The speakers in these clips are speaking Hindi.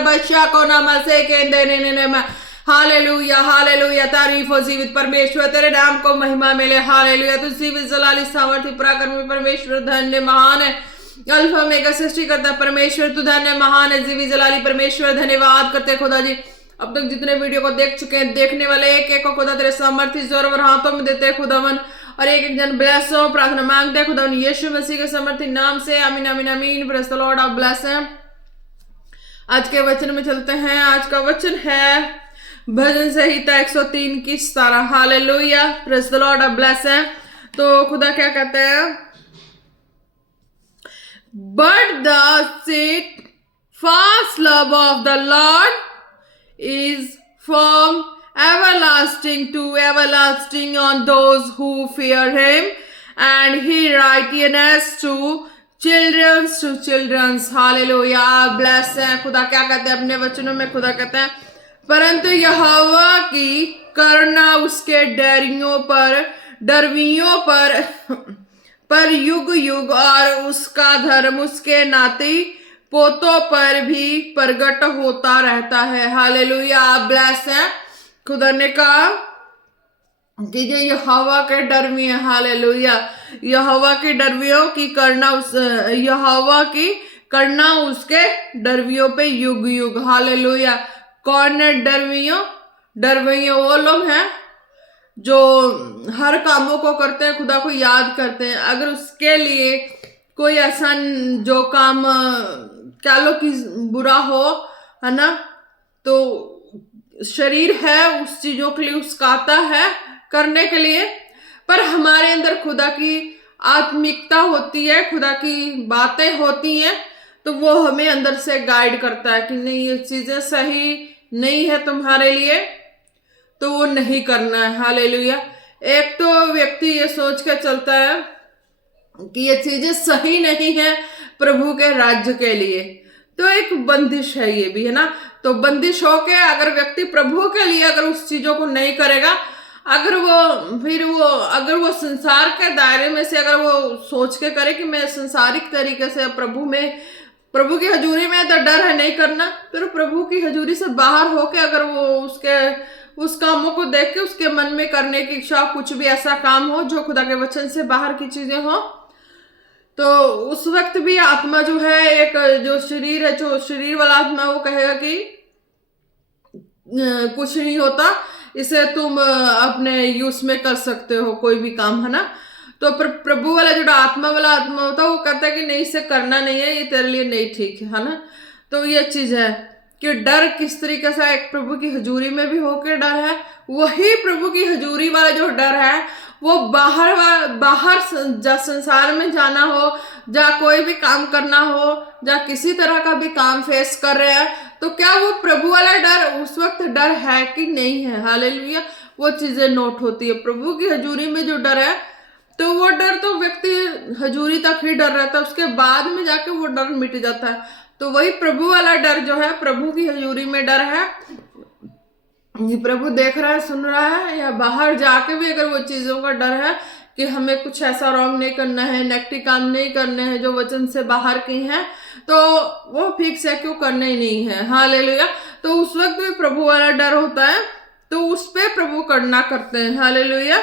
बच्चा को नमसे के हालेलुया हालेलुया। तारीफ हो जीवित परमेश्वर, तेरे नाम को महिमा मिले। हालेलुया। तू जीवित जलाली सामर्थ्य पराक्रमी परमेश्वर धन्य महान है। अल्फा मेगा सृष्टि करता परमेश्वर तू धन्य महान है। जीवित जलाली परमेश्वर धन्यवाद करते खुदा जी। अब तक जितने वीडियो को देख चुके हैं, देखने वाले एक एक को खुदा तेरे सामर्थ्य जोर और हाथों में देते खुदावन, और एक एक जन ब्लेस हो। प्रार्थना मांगते हैं खुदावन यीशु मसीह के सामर्थ्य नाम से, आमीन आमीन आमीन। Praise the Lord. आप ब्लेस हैं। आज के वचन में चलते हैं। आज का वचन है भजन संहिता 103 की 17। हालेलुया। Praise the Lord. आप ब्लेस हैं। तो खुदा क्या कहते हैं? But the steadfast love of the Lord is from everlasting to everlasting on those who fear him, and he righteousness to children's. Hallelujah. Bless है। खुदा क्या कहते हैं अपने वचनों में? खुदा कहते हैं परंतु यहोवा की करुणा उसके डरवियों पर युग युग, और उसका धर्म उसके नाती पोतों पर भी प्रगट होता रहता है। हालेलुया। आप ब्लेस हैं। खुदा ने कहा कि जो यहोवा के डरवी है, हालेलुया, यहोवा की डरवियों की करना यहोवा की करना उसके डरवियों पे युग युग। हालेलुया। कौन है डरवियों? डरवियों वो लोग हैं जो हर कामों को करते हैं, खुदा को याद करते हैं। अगर उसके लिए कोई ऐसा जो काम क्या लो कि बुरा हो, है ना, तो शरीर है उस चीजों के लिए उस्काता है करने के लिए, पर हमारे अंदर खुदा की आत्मिकता होती है, खुदा की बातें होती हैं, तो वो हमें अंदर से गाइड करता है कि नहीं ये चीजें सही नहीं है तुम्हारे लिए, तो वो नहीं करना है। हालेलुया। एक तो व्यक्ति ये सोच के चलता है कि ये चीजें सही नहीं है प्रभु के राज्य के लिए, तो एक बंदिश है ये भी, है ना। तो बंदिश होके अगर व्यक्ति प्रभु के लिए अगर उस चीजों को नहीं करेगा, अगर वो संसार के दायरे में से अगर वो सोच के करे कि मैं संसारिक तरीके से प्रभु की हजूरी में तो डर है नहीं करना, फिर प्रभु की हजूरी से बाहर होके अगर वो उस कामों को देख के उसके मन में करने की इच्छा, कुछ भी ऐसा काम हो जो खुदा के वचन से बाहर की चीजें हो, तो उस वक्त भी आत्मा जो है, एक जो शरीर है, जो शरीर वाला आत्मा, वो कहेगा कि कुछ नहीं होता, इसे तुम अपने यूज में कर सकते हो कोई भी काम, है ना। तो प्रभु वाला जो आत्मा वाला आत्मा होता है वो कहता है कि नहीं इसे करना नहीं है, ये तेरे लिए नहीं ठीक है ना। तो ये चीज है कि डर किस तरीके से एक प्रभु की हजूरी में भी होकर डर है, वही प्रभु की हजूरी वाला जो डर है वो बाहर संसार में जाना हो, जा कोई भी काम करना हो, जा किसी तरह का भी काम फेस कर रहे हैं, तो क्या वो प्रभु वाला डर उस वक्त डर है कि नहीं है? हालेलुया। वो चीजें नोट होती है। प्रभु की हजूरी में जो डर है, तो वो डर तो व्यक्ति हजूरी तक ही डर रहता है, उसके बाद में जाके वो डर मिट जाता है। तो वही प्रभु वाला डर जो है, प्रभु की हजूरी में डर है, प्रभु देख रहा है, सुन रहा है, या बाहर जाके भी अगर वो चीजों का डर है कि हमें कुछ ऐसा रॉन्ग नहीं करना है, नेगेटिव काम नहीं करने हैं जो वचन से बाहर की हैं, तो वो फिक्स है, क्यों करने ही नहीं है। हालेलुया। तो उस वक्त भी प्रभु वाला डर होता है, तो उस पे प्रभु करना करते हैं। हालेलुया।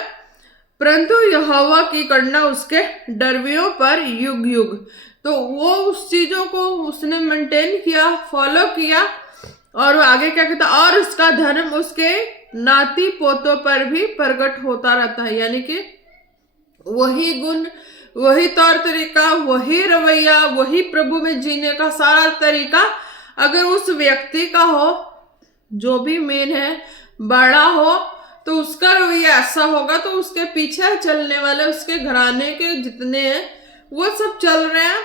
परंतु यहोवा की करना उसके डरवियों पर युग युग, तो वो उस चीजों को उसने मेंटेन किया, फॉलो किया, और आगे क्या कहता, और उसका धर्म उसके नाती पोतों पर भी प्रकट होता रहता है। यानी कि वही गुण, वही तौर तरीका, वही रवैया, वही प्रभु में जीने का सारा तरीका अगर उस व्यक्ति का हो, जो भी मेन है, बड़ा हो, तो उसका रवैया ऐसा होगा, तो उसके पीछे चलने वाले उसके घराने के जितने हैं वो सब चल रहे हैं,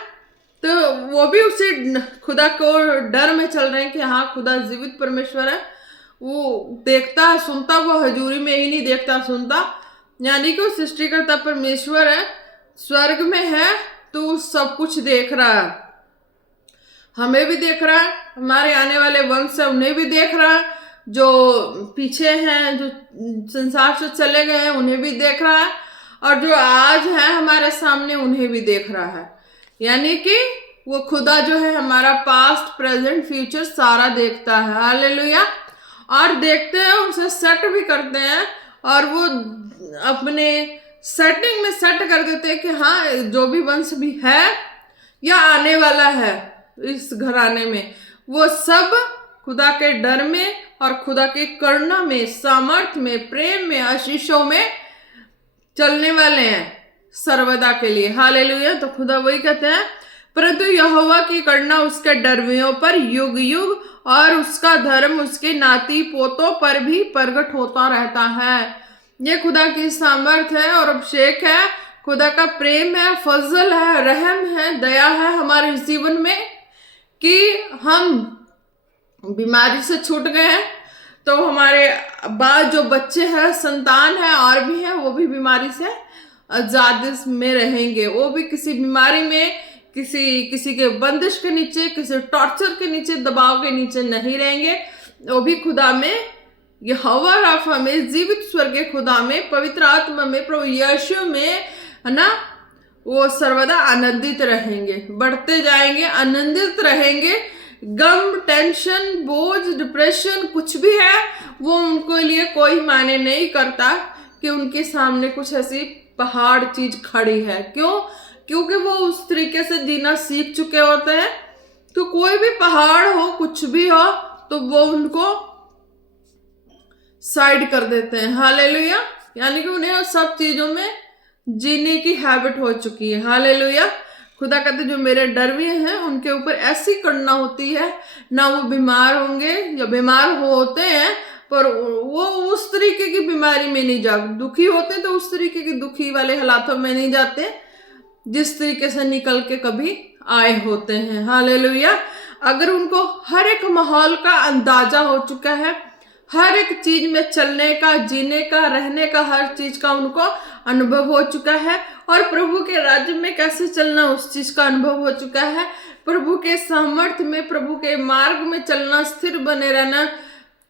तो वो भी उसी खुदा को डर में चल रहे हैं कि हाँ खुदा जीवित परमेश्वर है, वो देखता है, सुनता, वो हजूरी में ही नहीं देखता सुनता, यानी कि वो सृष्टिकर्ता परमेश्वर है, स्वर्ग में है, तो सब कुछ देख रहा है, हमें भी देख रहा है, हमारे आने वाले वंश है उन्हें भी देख रहा है, जो पीछे हैं, जो संसार से चले गए हैं उन्हें भी देख रहा है, और जो आज है हमारे सामने उन्हें भी देख रहा है। यानी कि वो खुदा जो है हमारा पास्ट प्रेजेंट फ्यूचर सारा देखता है। हालेलुया। और देखते हैं, उसे सेट भी करते हैं, और वो अपने सेटिंग में सेट कर देते हैं कि हाँ, जो भी वंश भी है या आने वाला है इस घराने में, वो सब खुदा के डर में और खुदा के करुणा में, सामर्थ में, प्रेम में, आशीषों में चलने वाले हैं सर्वदा के लिए। हालेलुया। तो खुदा वही कहते हैं, परंतु यहोवा की करुणा उसके डरवियों पर युग युग, और उसका धर्म उसके नाती पोतों पर भी प्रगट होता रहता है। ये खुदा की सामर्थ है और अभिषेक है, खुदा का प्रेम है, फजल है, रहम है, दया है हमारे जीवन में, कि हम बीमारी से छूट गए हैं तो हमारे बाद जो बच्चे हैं, संतान है और भी है, वो भी बीमारी से आजाद में रहेंगे। वो भी किसी बीमारी में, किसी के बंदिश के नीचे, किसी टॉर्चर के नीचे, दबाव के नीचे नहीं रहेंगे। वो भी खुदा में, यहोवा राफा में, जीवित स्वर्गीय खुदा में, पवित्र आत्मा में, प्रभु यीशु में, है ना, वो सर्वदा आनंदित रहेंगे, बढ़ते जाएंगे, आनंदित रहेंगे। गम, टेंशन, बोझ, डिप्रेशन कुछ भी है, वो उनको लिए कोई मायने नहीं करता कि उनके सामने कुछ ऐसी पहाड़ चीज खड़ी है। क्यों? क्योंकि वो उस तरीके से जीना सीख चुके होते हैं। तो कोई भी पहाड़ हो, कुछ भी हो, तो वो उनको साइड कर देते हैं। हालेलुया। यानी कि उन्हें सब चीजों में जीने की हैबिट हो चुकी है। हालेलुया। खुदा कहते जो मेरे डरवे हैं उनके ऊपर ऐसी करुणा होती है, ना वो बीमार होंगे या बीमार होते हैं, पर वो उस तरीके की बीमारी में नहीं जा, दुखी होते हैं तो उस तरीके की दुखी वाले हालातों में नहीं जाते जिस तरीके से निकल के कभी आए होते हैं। हालेलुया। अगर उनको हर एक माहौल का अंदाजा हो चुका है, हर एक चीज में चलने का, जीने का, रहने का, हर चीज का उनको अनुभव हो चुका है, और प्रभु के राज्य में कैसे चलना उस चीज का अनुभव हो चुका है, प्रभु के सामर्थ्य में, प्रभु के मार्ग में चलना, स्थिर बने रहना,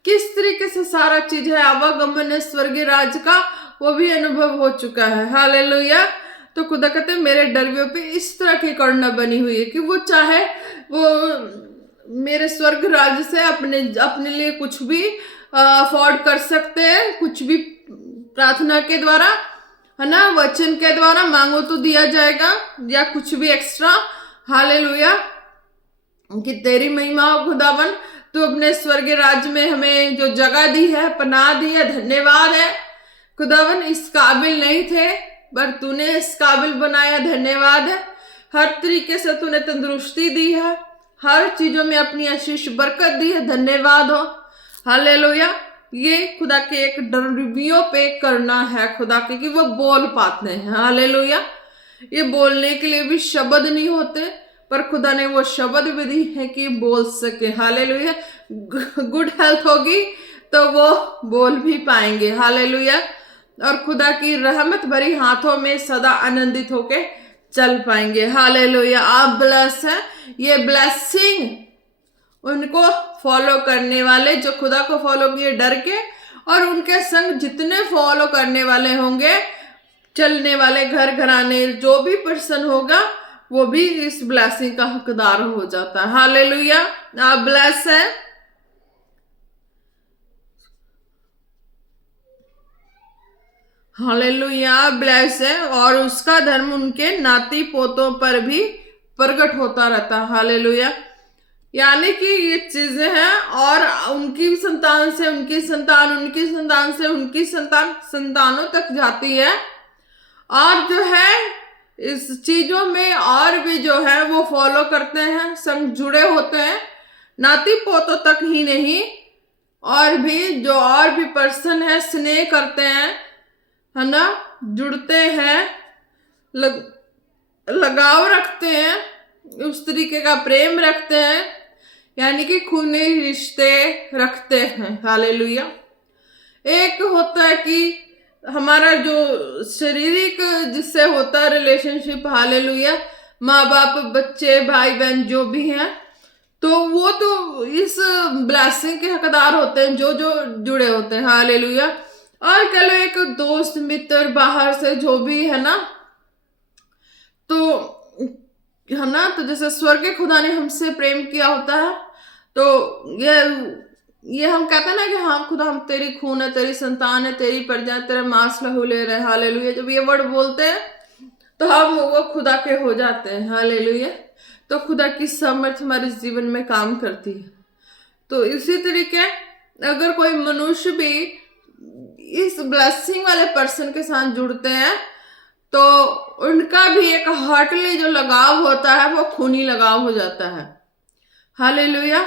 किस तरीके से सारा चीज है, आवागमन है स्वर्गीय राज्य का, वो भी अनुभव हो चुका है। हालेलुया। तो खुदा कहते हैं मेरे डरवियों पे इस तरह की करुणा बनी हुई है कि वो चाहे वो मेरे स्वर्ग राज्य से अपने लिए कुछ भी अफोर्ड कर सकते हैं, कुछ भी प्रार्थना के द्वारा, है ना, वचन के द्वारा मांगो तो दिया जाएगा, या कुछ भी एक्स्ट्रा। हालेलुया। कि तेरी महिमा हो खुदावन, तो अपने स्वर्गीय राज्य में हमें जो जगह दी है, पनाह दी है, धन्यवाद है खुदावन। इस काबिल नहीं थे पर तूने इस काबिल बनाया, धन्यवाद है। हर तरीके से तूने तंदुरुस्ती दी है, हर चीजों में अपनी आशीष बरकत दी है, धन्यवाद हो। हालेलुया। ये खुदा के एक डरवियों पे करना है खुदा के, कि वो बोल पाते हैं। हालेलुया। ये बोलने के लिए भी शब्द नहीं होते, पर खुदा ने वो शब्द भी दी है कि बोल सके। हालेलुया। गुड हेल्थ होगी तो वो बोल भी पाएंगे। हालेलुया। और खुदा की रहमत भरी हाथों में सदा आनंदित होके चल पाएंगे। हालेलुया। आप ब्लेस है, ये ब्लेसिंग उनको फॉलो करने वाले, जो खुदा को फॉलो किए डर के, और उनके संग जितने फॉलो करने वाले होंगे, चलने वाले, घर घराने, जो भी पर्सन होगा, वो भी इस ब्लेसिंग का हकदार हो जाता है। हालेलुया। आप ब्लेस है। हालेलुया। ब्लेस है, और उसका धर्म उनके नाती पोतों पर भी प्रकट होता रहता है। हालेलुया। यानी कि ये चीजें हैं, और उनकी संतान से उनकी संतान, उनकी संतान से उनकी संतान, संतानों तक जाती है। और जो है इस चीजों में और भी जो है वो फॉलो करते हैं, संग जुड़े होते हैं, नाती पोतों तक ही नहीं, और भी जो और भी पर्सन है स्नेह करते हैं, है ना, जुड़ते हैं, लगाव रखते हैं, उस तरीके का प्रेम रखते हैं, यानी कि खूनी रिश्ते रखते हैं। हालेलुया। एक होता है कि हमारा जो शारीरिक जिससे होता है रिलेशनशिप, हालेलुया, माँ बाप, बच्चे, भाई बहन जो भी हैं, तो वो तो इस ब्लेसिंग के हकदार होते हैं जो जो जुड़े होते हैं। हालेलुया। और कह लो एक दोस्त मित्र बाहर से जो भी है ना, तो है ना। तो जैसे स्वर्गीय खुदा ने हमसे प्रेम किया होता है, तो ये हम कहते हैं ना कि हाँ खुदा, हम तेरी खून है, तेरी संतान है, तेरी प्रजा है, तेरा मांस लहू ले रहे हैं, हालेलुया। जब ये वर्ड बोलते हैं तो हम वो खुदा के हो जाते हैं, हालेलुया। तो खुदा की सामर्थ हमारे जीवन में काम करती है। तो इसी तरीके अगर कोई मनुष्य भी इस ब्लेसिंग वाले पर्सन के साथ जुड़ते हैं तो उनका भी एक हार्टली जो लगाव होता है वो खूनी लगाव हो जाता है, हालेलुया।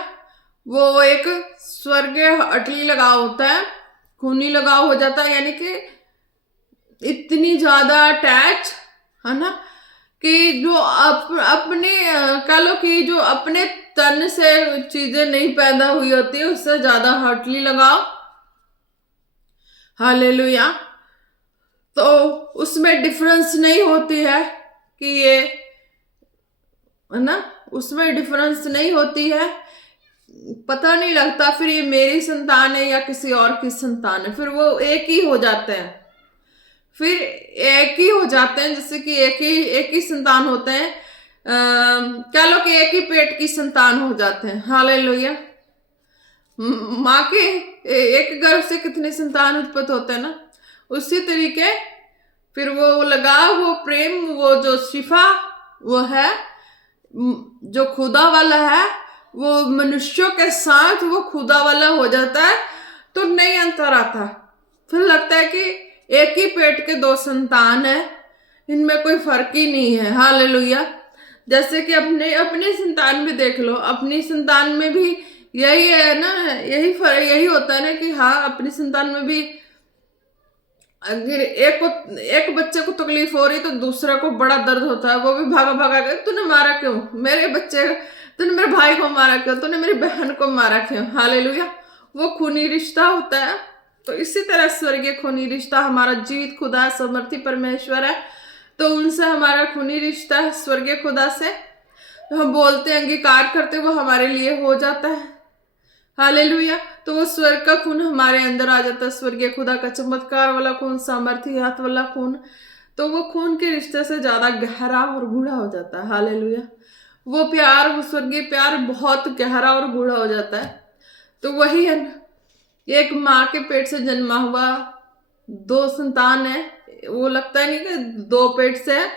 वो एक स्वर्गीय हार्टली लगाव होता है, खूनी लगाव हो जाता है, यानी कि इतनी ज्यादा अटैच, है ना, कि जो अपने कह लो कि जो अपने तन से चीजें नहीं पैदा हुई होती है उससे ज्यादा हार्टली लगाओ, हालेलुया। तो उसमें डिफरेंस नहीं होती है कि ये, है ना, उसमें डिफरेंस नहीं होती है, पता नहीं लगता फिर ये मेरी संतान है या किसी और की संतान है, फिर वो एक ही हो जाते हैं, फिर एक ही हो जाते हैं, जैसे कि एक ही संतान होते हैं, कह लो कि एक ही पेट की संतान हो जाते हैं, हालेलुया। माँ के एक गर्भ से कितने संतान उत्पन्न होते हैं ना, उसी तरीके फिर वो लगाव, वो प्रेम, वो जो शिफा वो है, जो खुदा वाला है, वो मनुष्यों के साथ वो खुदा वाला हो जाता है, तो नहीं अंतर आता, फिर लगता है कि एक ही पेट के दो संतान है, इनमें कोई फर्क ही नहीं है, हालेलुया। जैसे कि अपने अपनी संतान में देख लो, अपनी संतान में भी यही है ना, यही फर्क, यही होता है ना कि हाँ अपनी संतान में भी अगर एक बच्चे को तकलीफ हो रही तो दूसरा को बड़ा दर्द होता है, वो भी भागा भागा के, तूने मारा क्यों मेरे बच्चे, तूने मेरे भाई को मारा क्यों, तूने मेरी बहन को मारा क्यों, हालेलुया। वो खूनी रिश्ता होता है। तो इसी तरह स्वर्गीय खूनी रिश्ता हमारा जीवित खुदा समर्थी परमेश्वर है, तो उनसे हमारा खूनी रिश्ता है स्वर्गीय खुदा से, तो हम बोलते हैं, अंगीकार करते, वो हमारे लिए हो जाता है, हालेलुया। तो वो स्वर्ग का खून हमारे अंदर आ जाता है, स्वर्गीय खुदा का चमत्कार वाला खून, सामर्थी हाथ वाला खून, तो वो खून के रिश्ते से ज्यादा गहरा और गूढ़ा हो जाता है, हालेलुया। वो प्यार, वो स्वर्गीय प्यार बहुत गहरा और गूढ़ा हो जाता है। तो वही है ना, एक माँ के पेट से जन्मा हुआ दो संतान है, वो लगता है नहीं कि दो पेट से है,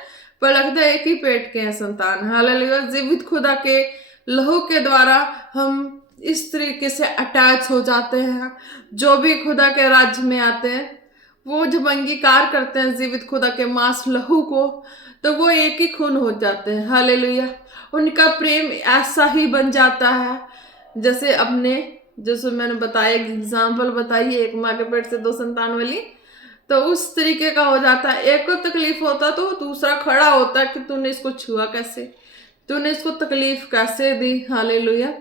पर लगता है एक ही पेट के हैं संतान, हालेलुया। जीवित खुदा के लहू के द्वारा हम इस तरीके से अटैच हो जाते हैं, जो भी खुदा के राज्य में आते हैं वो जब अंगीकार करते हैं जीवित खुदा के मांस लहू को, तो वो एक ही खून हो जाते हैं, हालेलुया। उनका प्रेम ऐसा ही बन जाता है जैसे अपने, जैसे मैंने बताया, एक एग्जाम्पल बताई, एक माँ के पेट से दो संतान वाली, तो उस तरीके का हो जाता है। एक को तकलीफ होता तो दूसरा खड़ा होता है कि तूने इसको छुआ कैसे, तूने इसको तकलीफ कैसे दी, हालेलुया।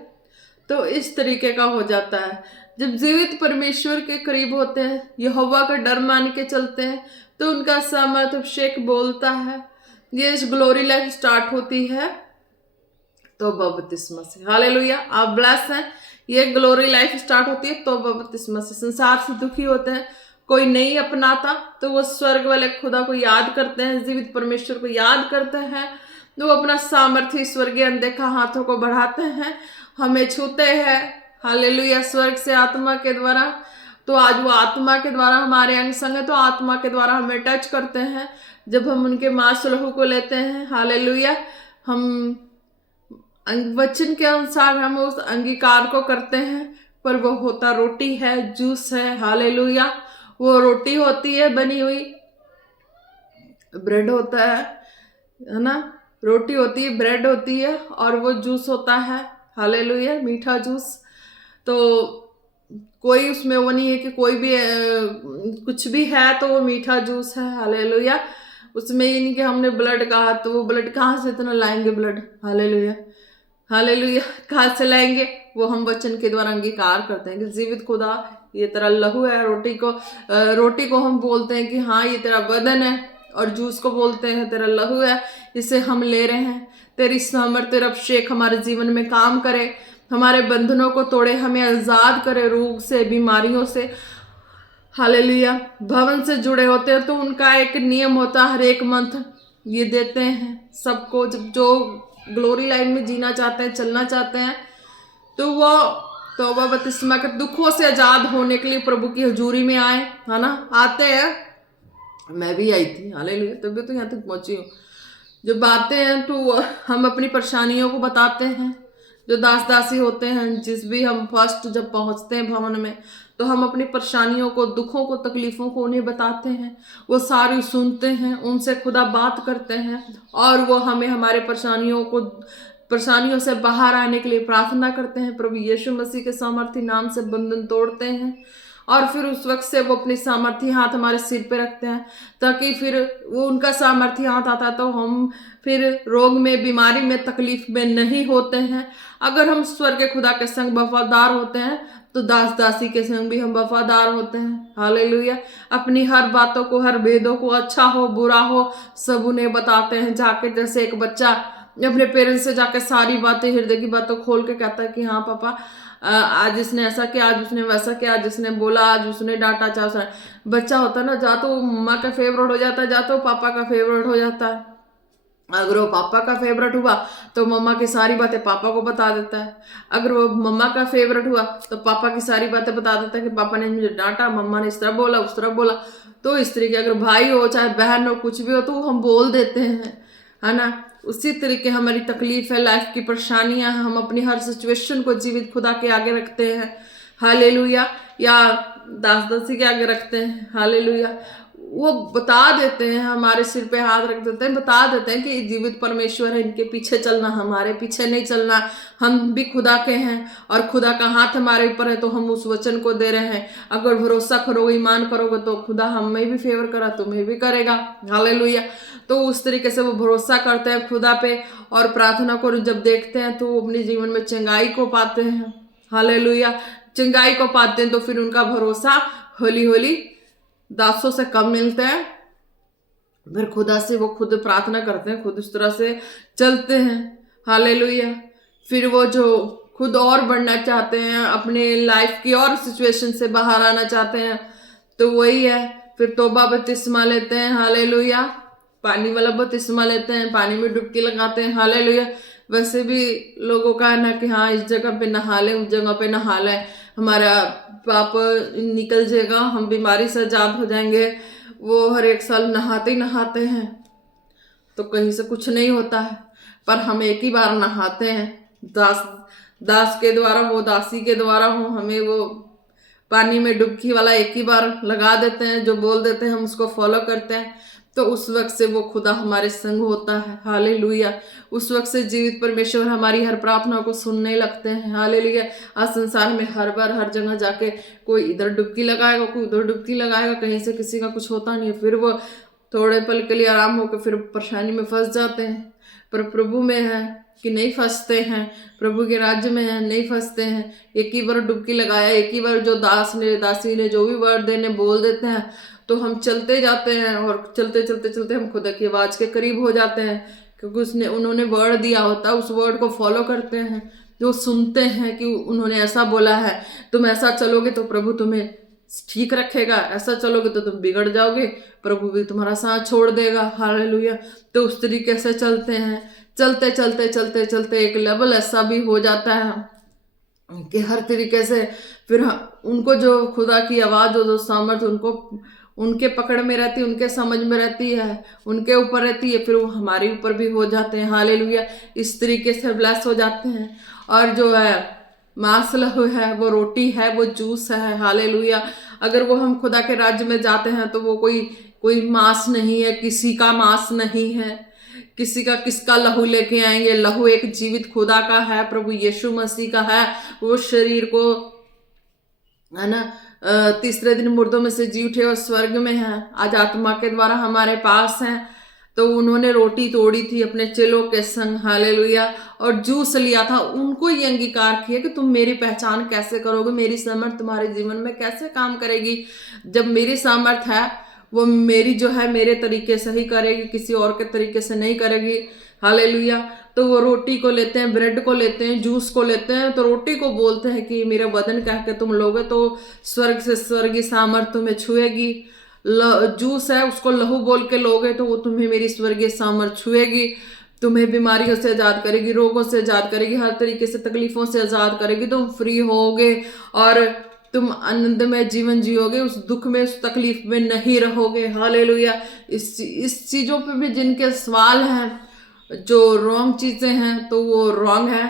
तो इस तरीके का हो जाता है। जब जीवित परमेश्वर के करीब होते हैं, यहोवा का डर मान के चलते हैं, तो उनका सामर्थ अभिषेक बोलता है, ये ग्लोरी लाइफ स्टार्ट होती है तौबा बपतिस्मा से, हालेलुया। आप ब्लेस हैं, ये ग्लोरी लाइफ स्टार्ट होती है तौबा बपतिस्मा से। संसार से दुखी होते हैं, कोई नहीं अपनाता, तो वो स्वर्ग वाले खुदा को याद करते हैं, जीवित परमेश्वर को याद करते हैं, तो वो अपना सामर्थ्य स्वर्गीय अनदेखा हाथों को बढ़ाते हैं, हमें छूते हैं, हालेलुया, स्वर्ग से आत्मा के द्वारा। तो आज वो आत्मा के द्वारा हमारे अंग संग है, तो आत्मा के द्वारा हमें टच करते हैं जब हम उनके मांस लहू को लेते हैं, हालेलुया। हम वचन के अनुसार हम उस अंगीकार को करते हैं, पर वो होता रोटी है, जूस है, हालेलुया। वो रोटी होती है बनी हुई, ब्रेड होता है ना, रोटी होती है, ब्रेड होती है, और वो जूस होता है, हालेलुया, मीठा जूस। तो कोई उसमें वो नहीं है कि कोई भी कुछ भी है तो वो मीठा जूस है, हालेलुया। उसमें ये नहीं कि हमने ब्लड कहा तो वो ब्लड कहाँ से इतना लाएंगे, ब्लड, हालेलुया, हालेलुया, कहाँ से लाएंगे, वो हम वचन के द्वारा अंगीकार करते हैं कि जीवित खुदा ये तेरा लहू है। रोटी को हम बोलते हैं कि हाँ ये तेरा बदन है, और जूस को बोलते हैं तेरा लहू है, इसे हम ले रहे हैं। तेरी सामर्थ, तेरा अभिषेक हमारे जीवन में काम करे, हमारे बंधनों को तोड़े, हमें आजाद करे रोग से, बीमारियों से, हालेलुया। भवन से जुड़े होते हैं तो उनका एक नियम होता है, हर एक मंथ ये देते हैं सबको, जब जो ग्लोरी लाइन में जीना चाहते हैं, चलना चाहते हैं, तो वो तौबा बपतिस्मा के दुखों से आजाद होने के लिए प्रभु की हजूरी में आए, है ना, आते हैं। मैं भी आई थी, हालेलुया, तभी तो यहाँ तक पहुंची हूँ। जब आते हैं तो हम अपनी परेशानियों को बताते हैं, जो दास दासी होते हैं, जिस भी हम फर्स्ट जब पहुंचते हैं भवन में, तो हम अपनी परेशानियों को, दुखों को, तकलीफों को उन्हें बताते हैं। वो सारी सुनते हैं, उनसे खुदा बात करते हैं, और वो हमें हमारे परेशानियों से बाहर आने के लिए प्रार्थना करते हैं। प्रभु यीशु मसीह के सामर्थी नाम से बंधन तोड़ते हैं, और फिर उस वक्त से वो अपनी सामर्थी हाथ हमारे सिर पे रखते हैं, ताकि फिर वो उनका सामर्थी हाथ आता है तो हम फिर रोग में, बीमारी में, तकलीफ में नहीं होते हैं। अगर हम स्वर्ग के खुदा के संग वफादार होते हैं तो दास दासी के संग भी हम वफादार होते हैं। हालेलुया। अपनी हर बातों को, हर भेदों को, अच्छा हो बुरा हो, सब उन्हें बताते हैं जाके। जैसे एक बच्चा अपने पेरेंट्स से जाके सारी बातें, हृदय की बातों खोल के कहता है कि हाँ पापा, आज इसने ऐसा किया, आज उसने वैसा किया, आज इसने बोला, आज उसने डांटा, चाहे उसने। बच्चा होता है ना, जा तो मम्मा का फेवरेट हो जाता है, जा तो पापा का फेवरेट हो जाता है। अगर वो पापा का फेवरेट हुआ तो मम्मा की सारी बातें पापा को बता देता है। अगर वो मम्मा का फेवरेट हुआ तो पापा की सारी बातें बता देता है कि पापा ने मुझे डांटा, मम्मा ने इस तरह बोला, उस तरह बोला। तो इस तरीके, अगर भाई हो चाहे बहन हो, कुछ भी हो, तो हम बोल देते हैं, है ना। उसी तरीके हमारी तकलीफ है, लाइफ की परेशानियां हैं, हम अपनी हर सिचुएशन को जीवित खुदा के आगे रखते हैं, हालेलुया, या दास दासी के आगे रखते हैं, हालेलुया। वो बता देते हैं, हमारे सिर पे हाथ रख देते हैं, बता देते हैं कि जीवित परमेश्वर है, इनके पीछे चलना, हमारे पीछे नहीं चलना। हम भी खुदा के हैं और खुदा का हाथ हमारे ऊपर है, तो हम उस वचन को दे रहे हैं। अगर भरोसा करोगे, ईमान करोगे, तो खुदा हमें भी फेवर करा, तुम्हें भी करेगा, हालेलुया। तो उस तरीके से वो भरोसा करते हैं खुदा पे, और प्रार्थना को जब देखते हैं तो वो अपने जीवन में चंगाई को पाते हैं, हालेलुया। चंगाई को पाते हैं तो फिर उनका भरोसा होली होली दासों से कम मिलते हैं। फिर खुदा से वो खुद प्रार्थना करते हैं, खुद उस तरह से चलते हैं, हालेलुया। फिर वो जो खुद और बढ़ना चाहते हैं, अपने लाइफ की और सिचुएशन से बाहर आना चाहते हैं, तो वही है, फिर तौबा बपतिस्मा लेते हैं, हालेलुया। पानी वाला बपतिस्मा लेते हैं, पानी में डुबकी लगाते हैं, हालेलुया। वैसे भी लोगों का है ना कि हाँ, इस जगह पे नहा लें, उस जगह पे नहा लें, हमारा पाप निकल जाएगा, हम बीमारी से आजाद हो जाएंगे। वो हर एक साल नहाते ही नहाते हैं, तो कहीं से कुछ नहीं होता है। पर हम एक ही बार नहाते हैं, दास के द्वारा हो, दासी के द्वारा हो, हमें वो पानी में डुबकी वाला एक ही बार लगा देते हैं, जो बोल देते हैं हम उसको फॉलो करते हैं, तो उस वक्त से वो खुदा हमारे संग होता है, हालेलुया। उस वक्त से जीवित परमेश्वर हमारी हर प्रार्थना को सुनने लगते हैं, हालेलुया। आज संसार में हर बार हर जगह जाके कोई इधर डुबकी लगाएगा, कोई उधर डुबकी लगाएगा, कहीं से किसी का कुछ होता नहीं है। फिर वो थोड़े पल के लिए आराम होकर फिर परेशानी में फंस जाते हैं। पर प्रभु में है कि नहीं फंसते हैं, प्रभु के राज्य में है, नहीं फंसते हैं। एक ही बार डुबकी लगाया, एक ही बार जो दास ने, दासी ने जो भी वर्ड देने बोल देते हैं, तो हम चलते जाते हैं, और चलते चलते चलते हम खुदा की आवाज़ के करीब हो जाते हैं, क्योंकि उन्होंने वर्ड दिया होता है, उस वर्ड को फॉलो करते हैं। जो सुनते हैं कि उन्होंने ऐसा बोला है, तुम ऐसा चलोगे तो प्रभु तुम्हें ठीक रखेगा, ऐसा चलोगे तो तुम बिगड़ जाओगे, प्रभु भी तुम्हारा साथ छोड़ देगा, हालेलुया। तो उस तरीके से चलते हैं, चलते चलते चलते चलते एक लेवल ऐसा भी हो जाता है कि हर तरीके से फिर उनको जो खुदा की आवाज़ हो, जो सामर्थ उनके पकड़ में रहती है, उनके समझ में रहती है, उनके ऊपर रहती है, फिर वो हमारे ऊपर भी हो जाते हैं, हालेलुया। इस तरीके से ब्लेस हो जाते हैं। और जो है मांस लहू है, वो रोटी है, वो जूस है, हालेलुया। अगर वो हम खुदा के राज्य में जाते हैं तो वो कोई मांस नहीं है, किसी का मांस नहीं है, किसका लहू लेके आएंगे। लहू एक जीवित खुदा का है, प्रभु यीशु मसीह का है। वो शरीर को, है ना, तीसरे दिन मुर्दों में से जी उठे और स्वर्ग में है, आज आत्मा के द्वारा हमारे पास हैं। तो उन्होंने रोटी तोड़ी थी अपने चेलों के संग, हालेलुया, और जूस लिया था। उनको ये अंगीकार किया कि तुम मेरी पहचान कैसे करोगे, मेरी सामर्थ तुम्हारे जीवन में कैसे काम करेगी। जब मेरी सामर्थ है, वो मेरी जो है मेरे तरीके से ही करेगी, किसी और के तरीके से नहीं करेगी, हालेलुया। तो वो रोटी को लेते हैं, ब्रेड को लेते हैं, जूस को लेते हैं। तो रोटी को बोलते हैं कि मेरा वदन कह के तुम लोगे तो स्वर्ग से स्वर्गीय सामर्थ तुम्हें छुएगी। जूस है, उसको लहू बोल के लोगे तो वो तुम्हें मेरी स्वर्गीय सामर्थ छुएगी। तुम्हें बीमारियों से आज़ाद करेगी, रोगों से आज़ाद करेगी, हर तरीके से तकलीफों से आज़ाद करेगी। तुम फ्री होगे और तुम आनंद में जीवन जियोगे, उस दुख में उस तकलीफ में नहीं रहोगे। हालेलुया। इस चीज़ों पे भी जिनके सवाल हैं, जो रॉन्ग चीज़ें हैं तो वो रॉन्ग है,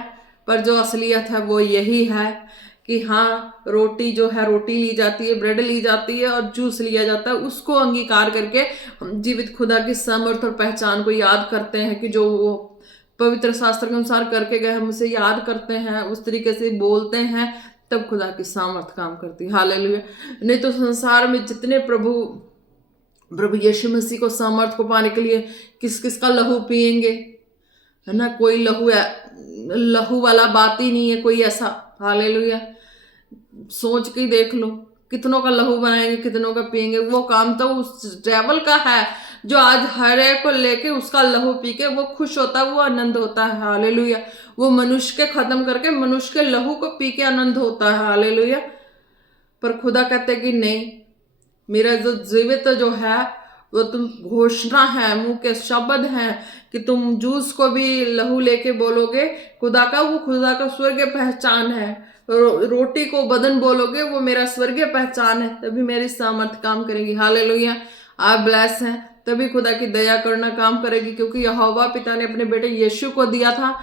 पर जो असलियत है वो यही है कि हाँ, रोटी जो है रोटी ली जाती है, ब्रेड ली जाती है और जूस लिया जाता है, उसको अंगीकार करके हम जीवित खुदा की समर्थ और पहचान को याद करते हैं कि जो वो पवित्र शास्त्र के अनुसार करके गए हम उसे याद करते हैं, उस तरीके से बोलते हैं, तब खुदा की सामर्थ काम करती है। हालेलुया। नहीं तो संसार में जितने प्रभु यीशु मसीह को सामर्थ को पाने के लिए किस किस का लहू पिएंगे, है ना, कोई लहू वाला बात ही नहीं है कोई ऐसा। हालेलुया। सोच के ही देख लो, कितनों का लहू बनाएंगे, कितनों का पिएंगे। वो काम तो उस डेवल का है जो आज हर एक को लेके उसका लहू पी के वो खुश होता है, वो आनंद होता है। हालेलुया। वो मनुष्य के खत्म करके मनुष्य के लहू को पी के आनंद होता है। हालेलुया। पर खुदा कहते कि नहीं, मेरा जो जीवित जो है वो तुम घोषणा है, मुंह के शब्द हैं कि तुम जूस को भी लहू लेके बोलोगे खुदा का, वो खुदा का स्वर्गीय पहचान है। रोटी को बदन बोलोगे, वो मेरा स्वर्गीय पहचान है, तभी मेरी सामर्थ काम करेगी। हालेलुया। आप ब्लेस हैं तभी खुदा की दया करना काम करेगी, क्योंकि यहोवा पिता ने अपने बेटे यीशु को दिया था,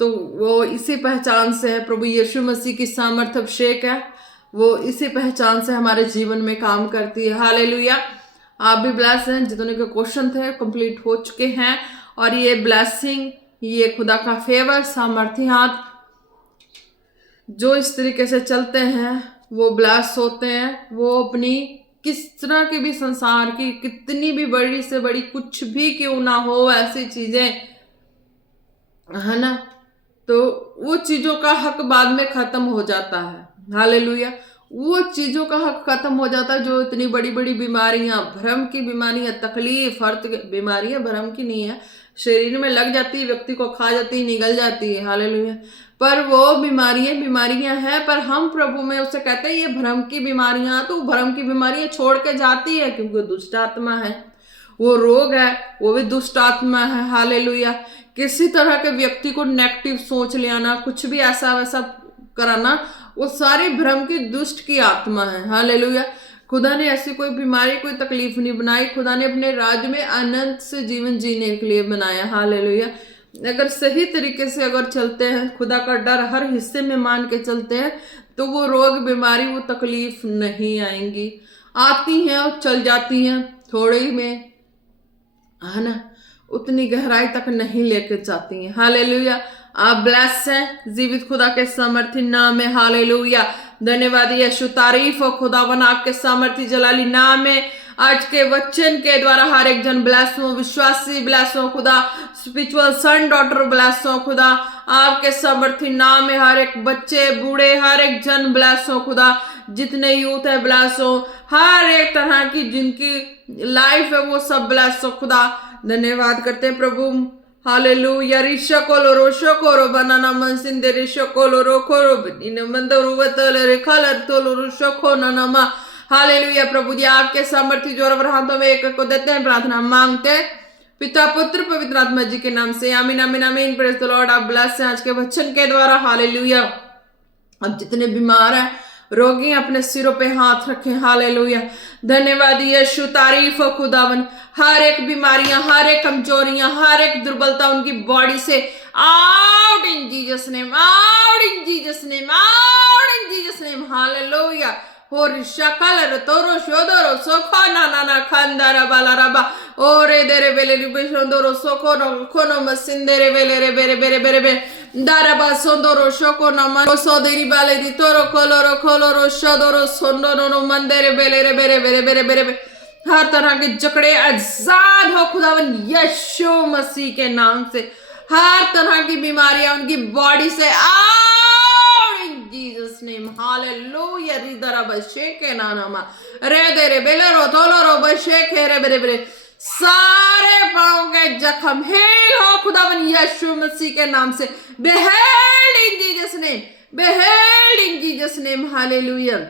तो वो इसी पहचान से है। प्रभु यीशु मसीह की सामर्थ अभिषेक है, वो इसी पहचान से हमारे जीवन में काम करती है। हालेलुया। आप भी ब्लेस हैं। जितने के क्वेश्चन थे कंप्लीट हो चुके हैं, और ये ब्लेसिंग, ये खुदा का फेवर, सामर्थी हाथ जो इस तरीके से चलते हैं वो ब्लेस होते हैं। वो अपनी किस तरह की भी, संसार की कितनी भी बड़ी से बड़ी कुछ भी क्यों ना हो ऐसी चीजें, है ना, तो वो चीजों का हक बाद में खत्म हो जाता है। हालेलुया। वो चीजों का हक खत्म हो जाता है जो इतनी बड़ी बड़ी बीमारियां, भ्रम की बीमारियां, तकलीफ, हर बीमारियां भ्रम की नहीं है, शरीर में लग जाती है, व्यक्ति को खा जाती है, निगल जाती है। हालेलुया। पर वो बीमारियां हैं, पर हम प्रभु में उसे कहते हैं ये भ्रम की बीमारियां, तो भ्रम की बीमारियां छोड़ के जाती है, क्योंकि दुष्ट आत्मा है, वो रोग है, वो भी दुष्ट आत्मा है। हालेलुया। किसी तरह के व्यक्ति को नेगेटिव सोच ले आना, कुछ भी ऐसा वैसा कराना, वो सारी भ्रम की दुष्ट की आत्मा है। हालेलुया। खुदा ने ऐसी कोई बीमारी, कोई तकलीफ नहीं बनाई, खुदा ने अपने राज्य में अनंत से जीवन जीने के लिए बनाया। हालेलुया। अगर सही तरीके से अगर चलते हैं, खुदा का डर हर हिस्से में मान के चलते हैं, तो वो रोग, बीमारी, वो तकलीफ नहीं आएंगी। आती हैं और चल जाती हैं, थोड़े ही में, है ना, उतनी गहराई तक नहीं लेके जाती हैं। हालेलुया। आप ब्लेस हैं जीवित खुदा के सामर्थी नाम में। हालेलुया। धन्यवाद यीशु, तारीफ हो खुदावन आपके सामर्थी जलाली नाम में। आज के वचन के द्वारा हर एक जन ब्लेस हो, विश्वासी ब्लेस हो खुदा, स्पिरिचुअल सन डॉटर ब्लेस हो खुदा, आपके सामर्थी नाम में। हर एक बच्चे, बूढ़े, हर एक जन ब्लेस हो खुदा, जितने यूथ है ब्लेस हो, हर एक तरह की जिनकी लाइफ है वो सब ब्लेस हो खुदा। धन्यवाद करते हैं प्रभु। हालेलुया। रिशकोलो रोशकोरो बनाना मनसिंदे रिशकोलो रोकोरो बनिने मंदरो वतले रेखालर तोलो रोशको नानामा। हालेलुया। प्रभु जी आपके सामर्थ्य जोर और हाथों में एक को देते हैं, प्रार्थना मांगते हैं पिता, पुत्र, पवित्र आत्मा जी के नाम से। आमीन आमीन आमीन। Praise the Lord. आप ब्लेस हैं आज के वचन के द्वारा। हालेलुया। अब जितने बीमार हैं, रोगी, अपने सिरों पे हाथ रखें। हालेलुया। धन्यवाद यीशु, तारीफ हो खुदावन। हर एक बीमारियां, हर एक कमजोरियां, हर एक दुर्बलता उनकी बॉडी से out in Jesus name, out in Jesus name, out in Jesus name. Hallelujah. हो रिशकल तोरो शोदरो सोखो ना खंदारा बालाराबा ओरे देरे बेले रिबेशोंदरो सोखो नो कोनो मसिंदेरे बेले रे बेरे बेरे बेरे बे दाराबा सोंदरो शोको नमा सोदेरी बाले दी तोरो कोलोरो शोदरो सोंदरो नो मंदेरे बेले रे बेरे बेरे बेरे बेरे बे। हर तरह के जकड़े आजाद हो खुदावन यीशु मसीह के नाम से। हर तरह की बीमारियां उनकी बॉडी से Jesus name. Hallelujah. Ridara basheke नानामा रे दे रे बेलेरो तोलोरो बशेके रे बेरे बेरे। सारे पांव के जख्म हेल हो खुदावन यीशु मसीह के नाम से। Beheld in Jesus name. Beheld in Jesus name. Hallelujah.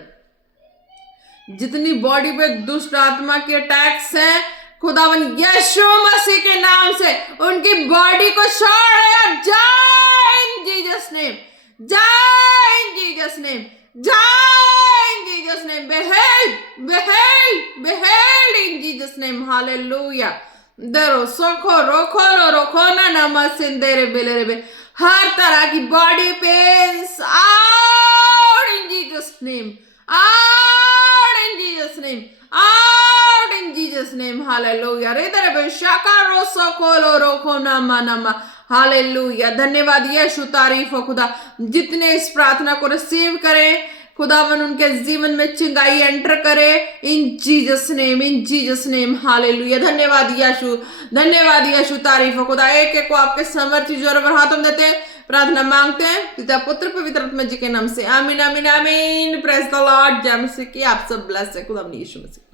जितनी बॉडी पे दुष्ट आत्मा के अटैक्स हैं, खुदावन यीशु मसीह के नाम से उनकी बॉडी को छोड़ जाए इन जीसस नेम, जाए इन जीसस नेम, जाए इन Jesus name, behold in Jesus name, hallelujah. दरो सोखो रोखो लो रोखो ना नमस्तेरे बेलेरे, हर तरह की body pens out in Jesus name, out in Jesus name, out in Jesus name, hallelujah. रे तेरे बे शाका रो सोखो लो रोखो नमा नमा, हालेलुया। धन्यवाद यीशु, तारीफ हो खुदा। जितने इस प्रार्थना को रिसीव करें खुदावन उनके जीवन में चंगाई एंटर करे इन जीसस नेम, हालेलुया। धन्यवाद यीशु, धन्यवाद यीशु, तारीफ हो खुदा। एक एक को आपके समर्थी जोर पर हाथ हम देते हैं, प्रार्थना मांगते हैं पिता पुत्र पवित्र आत्मा जी के नाम से, आमीन आमीन आमीन। Praise the Lord. जय मसीह की। आप सब ब्लेस है खुदा यीशु मसीह।